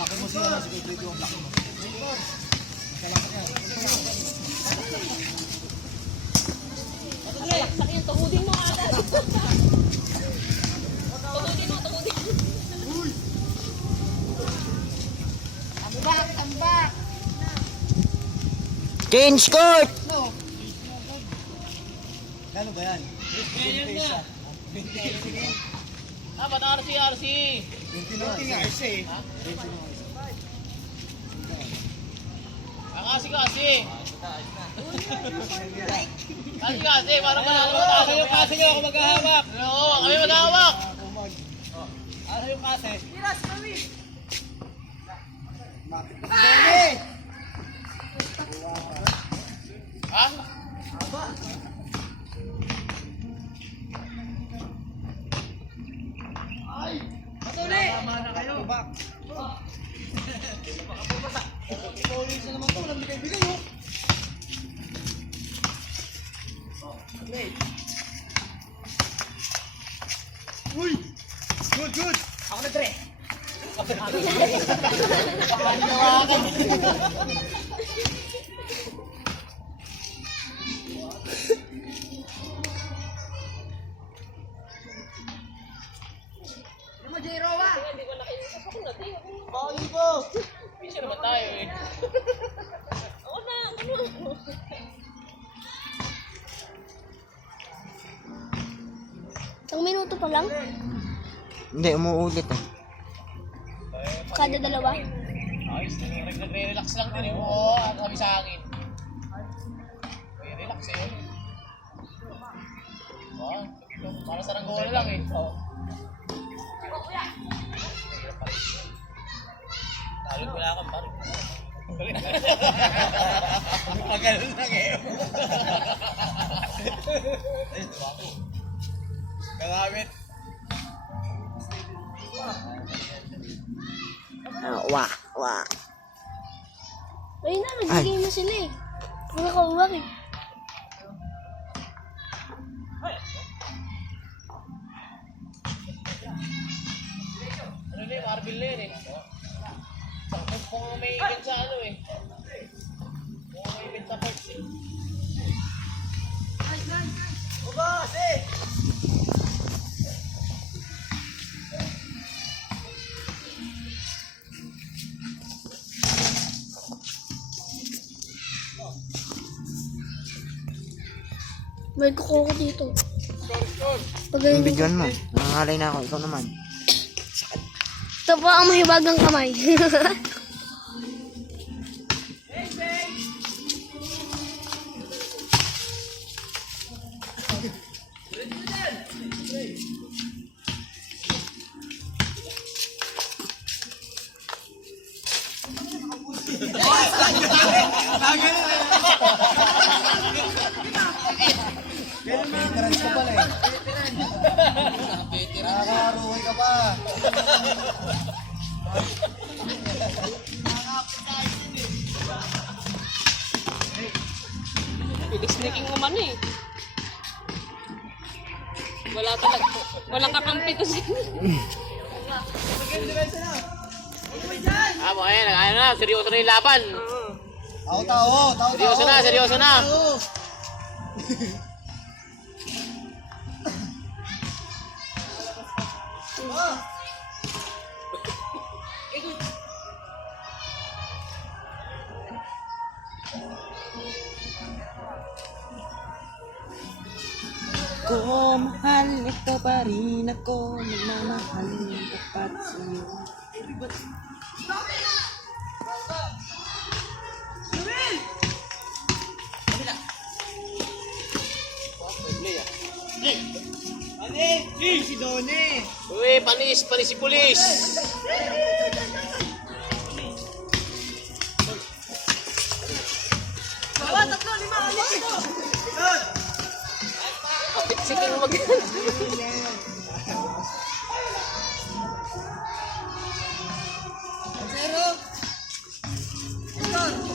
Laki mo siya, si Kuya yung laki mo. Saksak yung tuhudin mo ata. Tuhudin mo. Tambak! Change court! Gano'n ba yan? 20 isa. Ba't RC? 20 nga isa eh. Ang kasi. Kasi, parang manalo. Kasi nyo ako maghahawak. Oo, kami maghahawak. Ano yung kasi? Tiras kami! Bakit na si Benny? Ha? Patuli! Tama na kayo. Tubak. Police na naman to. Walang bigay-bigay oh. Uy! Good! Ako na, Dre! Ano mo, J-Rowa? Hindi ko nakiusap ako na. Bawali ko! Busy naman tayo eh. Oo na, ano? Isang minuto pa lang? Hindi, umuulit eh. Kada dalawa? Ayos, nagre-relax lang din eh. Oo, kami sa akin. Relax eh. Oo, para sa ranggola lang eh. Oo. Talon ko lang pare. Pagano'n lang eh. Ay, tuwa ko. Gagamit. Wah. Ayun na, nagbigay na sila eh. Mga kauwak eh. Ano na Marvel na yun eh. Kung may event sa ano eh. Kung may event sa parts eh. Bubas eh! May kuko ko dito. Pag Yung videoan mo. Nangangalay na ako. Ikaw naman. ito po ang mahiwagang kamay. Veteran ka pala eh. Nakakaruhay ka pa. Sneaking naman eh. Wala talaga. Walang kakampi to siya. Mo ayan, ano na, seryoso na yung laban. Tao. Seryoso na. Kung mahal, ikaw pa rin ako. Nagmamahal ng tapat sa'yo. Si Doni. Uy, panis si pulis. Tatlo, 5, alis ito! Kapit siking mag... Zero!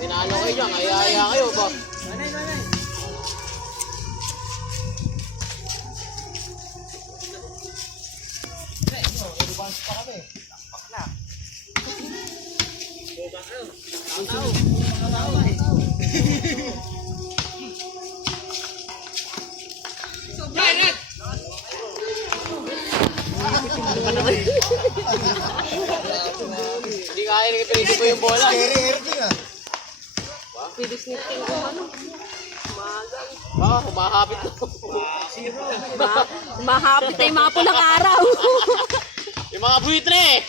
Tinalo kayo dyan, kaya kayo ba? Nanay! Advance pa kami. Hindi kaya nagpilito ko yung bola. Scary everything ah. Humahapit na. Mahapit na yung mga pulang araw. Yung mga buitre.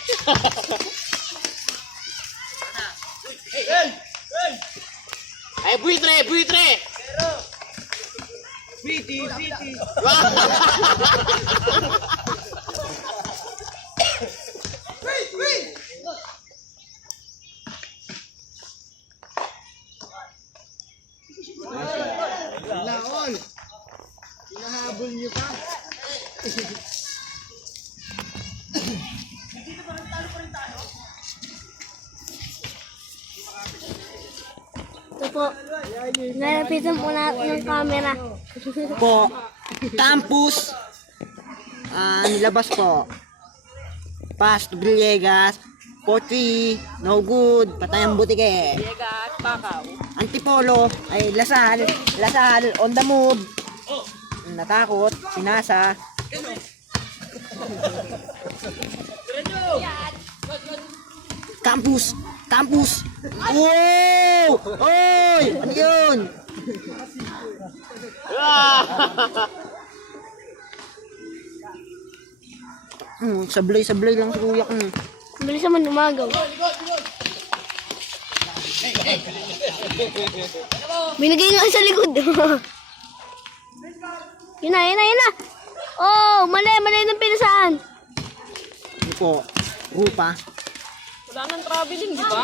Ay, buitre, buitre. Pretty. Laon. Hinahabol niyo pa. Ito po. Nalapitan po natin yung camera. Po. Campus. Nilabas po. Pass to Villegas. 4-3. No good. Patayang butike. Villegas, Pakaw. Antipolo ay Lasal. Lasal on the move. Natakot. Sinasa. Campus. Campus. Wow! Oy! Ano yun? Sablay-sablay lang si kuya ko. Bilis naman umagaw. Binigay nga sa likod. Yun na. Oh, mali ng pinasaan. Ano po? Rupa. Wala nang traveling, di ba?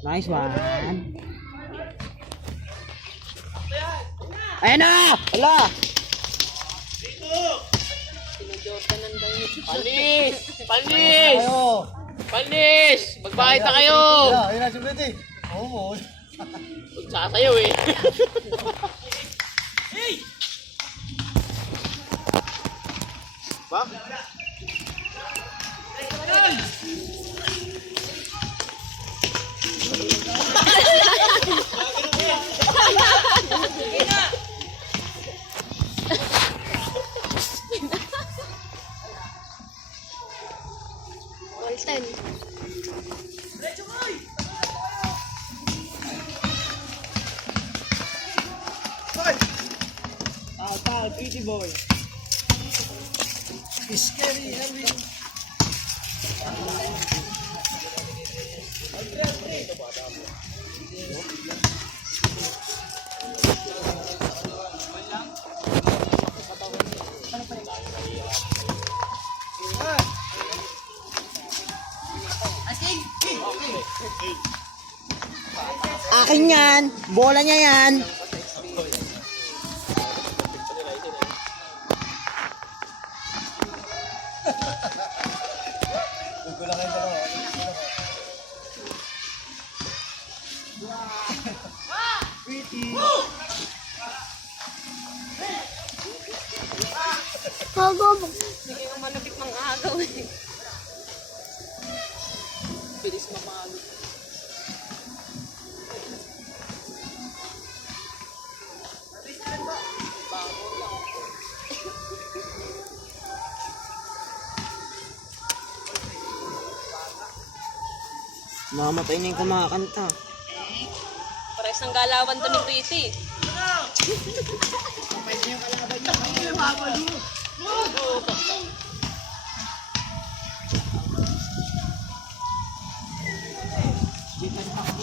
Nice one. Ayan na! Hala! Panis! Ayo. Panis! Magbayad na kayo! Ayun na si Brady. Oo. Magsasayaw eh. Ba? Walton. Pretty boy. Scary everything. Akin yan! Bola niya yan! Kulang kayo dalawa. Gogo. Sige mo malapit mang agaw eh. Bilis mapalo. Mamatay na yung kumakanta. Pares ng galawan to ni Pretty.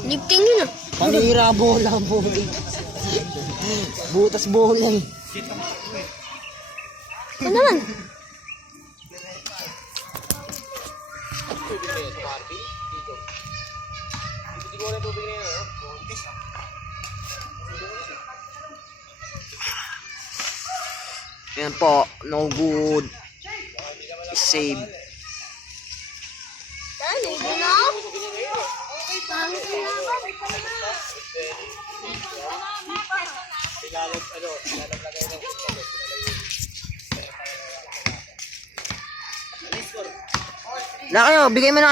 Lifting yun ah. Panira bola. Butas bola. Ano naman? Yan po, no good. Save. Dali, gina. Pangit na ako. Na kayo, bigay mo na